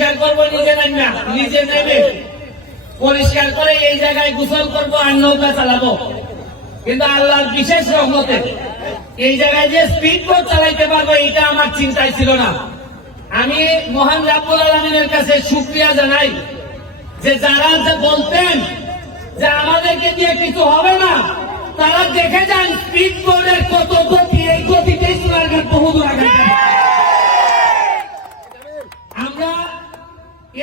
পরিষ্কার করব, নিজে নাই না, নিজে নেবে। পরিষ্কার করে এই জায়গায় গোসল করব আর নৌকা চালাবো। কিন্তু আল্লাহর বিশেষ রহমতে এই জায়গায় যে স্পিড বোট চালাইতে পারব এটা আমার চিন্তায় ছিল না। আমি মহান রাব্বুল আলমিনের কাছে সুক্রিয়া জানাই যে যারা যে বলতেন যে আমাদেরকে দিয়ে কিছু হবে না, তারা দেখে যান স্পিড বোর্ডের কত গতি, এই গতিতেই চুরাঘাট বহুদূর আগে আমরা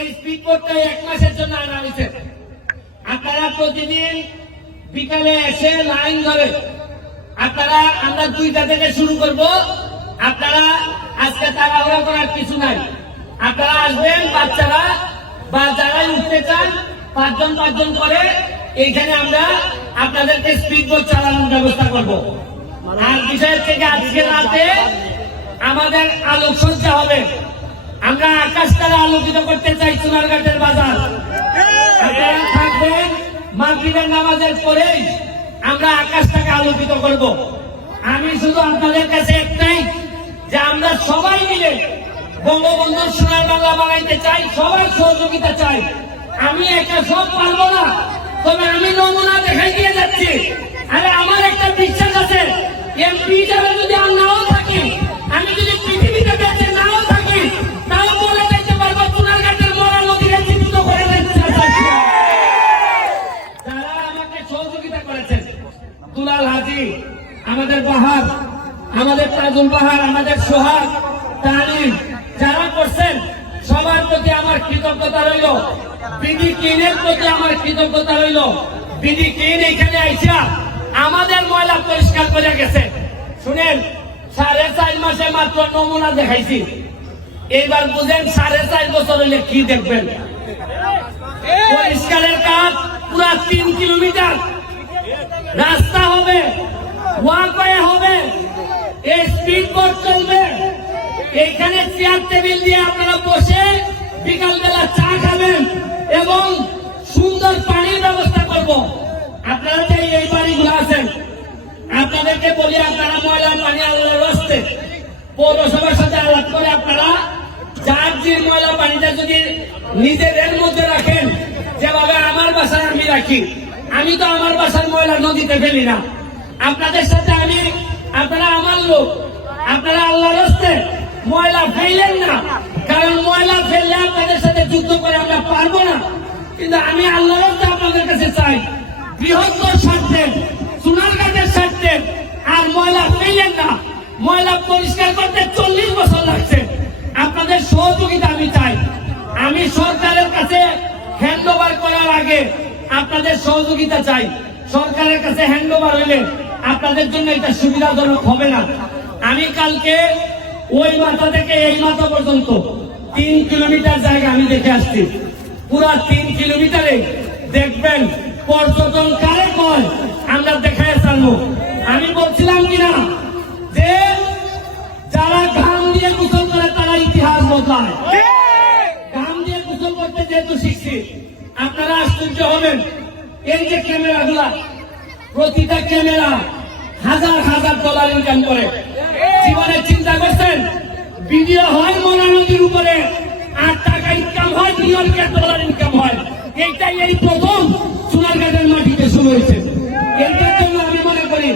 এই স্পিড বোর্ডটা এক মাসের জন্য আনা হয়েছে। আপনারা প্রতিদিন বিকালে এসে লাইন ধরে, আপনারা, আমরা দুইটা থেকে শুরু করব। আপনারা আজকে তাড়াহুড়া করার কিছু নাই। আপনারা আসবেন, বাচ্চারা বা যারা উঠতে চান, পাঁচজন পাঁচজন করে এইখানে আমরা আপনাদেরকে স্পিড চালানোর ব্যবস্থা করব। আর বিষয় থেকে আজকে রাতে আমাদের আলোকসজ্জা হবে। আমরা আকাশ তারা আলোকিত করতে চাই সোনারঘাটের বাজার। আপনারা থাকবেন নামাজের পরেই আমরা আকাশটাকে আলোকিত করব। আমি শুধু আপনাদের কাছে একটাই, যে আমরা সবাই মিলে বঙ্গবন্ধু সোনার বাংলা বানাইতে চাই সবাই সহযোগিতা চাই। আমি একা সব পারব না, তবে আমি নমুনা দেখাই দিয়ে যাচ্ছি। আরে আমার একটা বিশ্বাস আছে, এমপি হিসাবে যদি আর দুলাল হাজি, আমাদের বাহার, আমাদের তাজুল বাহার, আমাদের সোহাগ, তালিম, যারা করছেন, সবার প্রতি আমার কৃতজ্ঞতা রইল। বিডি কিনের প্রতি আমার কৃতজ্ঞতা রইল। বিডি কিন এখানে আইসা আমাদের ময়লা পরিষ্কার করে গেছে। শুনেন, সাড়ে চার মাসে মাত্র নমুনা দেখাইছি। এইবার বুঝেন সাড়ে চার বছর হলে কি দেখবেন? পরিষ্কারের কাজ পুরা তিন কিলোমিটার রাস্তা হবে ওয়াকওয়ে হবে এই স্পিড বোট চলবে। এখানে চেয়ার টেবিল দিয়ে আপনারা বসে বিকাল বেলা চা খাবেন এবং সুন্দর পানির ব্যবস্থা করব। আপনারা যে এই বাড়িগুলো আছেন, আপনাদেরকে বলি আপনারা ময়লা পানি আল্লাহর রস্তে পৌরসভার সাথে আলাপ করে আপনারা যার যে ময়লা পানিটা যদি নিজেদের মধ্যে রাখেন, যেভাবে আমার বাসায় আমি রাখি, আমি তো আমার বাসার ময়লা নদীতে ফেলি না। আপনাদের সাথে আপনারা আমার লোক আপনারা আল্লাহ রস্তে ময়লা ফেলেন না। কারণ ময়লা ফেললে আপনাদের সাথে যুদ্ধ করে আমরা পারব না। কিন্তু আমি আল্লাহ রস্তে আপনাদের কাছে চাই, বৃহত্তর স্বার্থে সোনারঘাটের স্বার্থে, আর ময়লা ফেলেন না। ময়লা পরিষ্কার করতে চল্লিশ বছর লাগছে। আপনাদের সহযোগিতা আমি চাই। আমি সরকারের কাছে হ্যান্ড করার আগে আপনাদের সহযোগিতা চাই। সরকারের কাছে হ্যান্ড ওভার হইলে আপনাদের জন্য এটা সুবিধাজনক হবে না। আমি কালকে ওই মাথা থেকে এই মাথা পর্যন্ত তিন কিলোমিটার জায়গা আমি দেখে আসছি। পুরা তিন কিলোমিটারে দেখবেন পর্যটন কারে কয়, আমরা দেখায় চালবো আমি বলছিলাম কিনা যে যারা ঘাম দিয়ে গোসল করে তারা ইতিহাস বদলায়। ঘাম দিয়ে গোসল করতে যেহেতু শিখছি, আপনারা আশ্চর্য হবেন। এই যে ক্যামেরা গুলা প্রতিটা ক্যামেরা হাজার হাজার ডলার ইনকাম করে। জীবনে চিন্তা করছেন ভিডিও হয় মনা নদীর উপরে, আর টাকা ইনকাম হয় নিউইয়র্কের ডলার ইনকাম হয়। এইটাই এই প্রথম সোনারঘাটের মাটিতে শুরু হয়েছে। এইটার জন্য আমি মনে করি,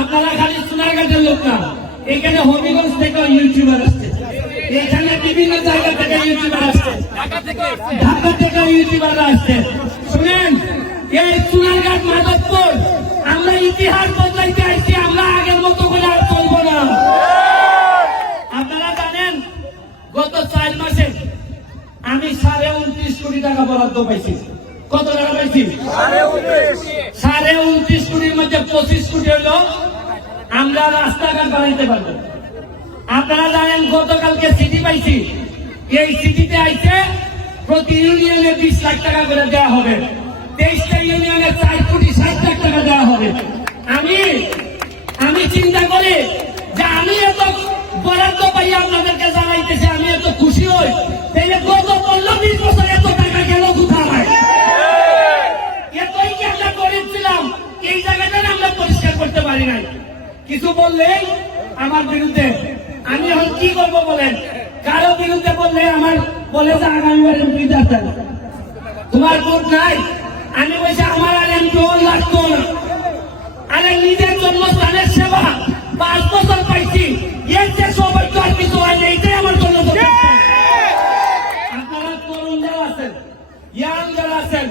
আপনারা খালি লোক না, এখানে হবিগঞ্জ থেকে ইউটিউবার আসছে। এখানে বিভিন্ন জায়গা থেকে ইউটিউবার আসছে। ঢাকা থেকে ইউটিউবার আসছে। শুনেন, এই সোনারঘাট মাধবপুর আমরা ইতিহাস বদলাইতে আইছি আমরা আগের মতো করে আর চলবো না। আপনারা জানেন গত চার মাসে আমি সাড়ে উনত্রিশ কোটি টাকা বরাদ্দ পাইছি। কত টাকা পাইছি? সাড়ে উনত্রিশ। কোটির মধ্যে পঁচিশ কোটি হলো আমরা রাস্তাঘাট বানাইতে পারব। আপনারা জানেন গতকালকে সিটি পাইছি। এই সিটিতে আইছে প্রতি ইউনিয়নে বিশ লাখ টাকা করে দেওয়া হবে। এত খুশি হই। তাইলে গত পনেরো বিশ বছর এত টাকা গেল কোথায়? এতই কি আমরা গরিব ছিলাম? এই জায়গাটা আমরা পরিষ্কার করতে পারি নাই। কিছু বললেই আমার বিরুদ্ধে। আমি এখন কি করব বলেন? কারও বিরুদ্ধে বললে আমার বলে যে আগামীবার এমপি তোমার ভোট নাই। আমি বলছি আমার আর এমপি ওর লাগতো না। আরে নিজের জন্মস্থানের সেবা পাঁচ বছর পাইছি। এর যে সৌভাগ্য আর কিছু হয় না, এইটাই আমার জন্য যথেষ্ট। আপনারা তরুণরাও আছেন? ইয়াং যারা আছেন,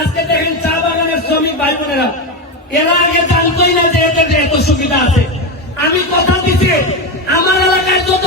আজকে দেখেন চা বাগানের শ্রমিক ভাই বোনেরা এরা আগে জানতোই না যে এদের এত সুবিধা আছে। আমি কথা দিচ্ছি আমার এলাকায় যত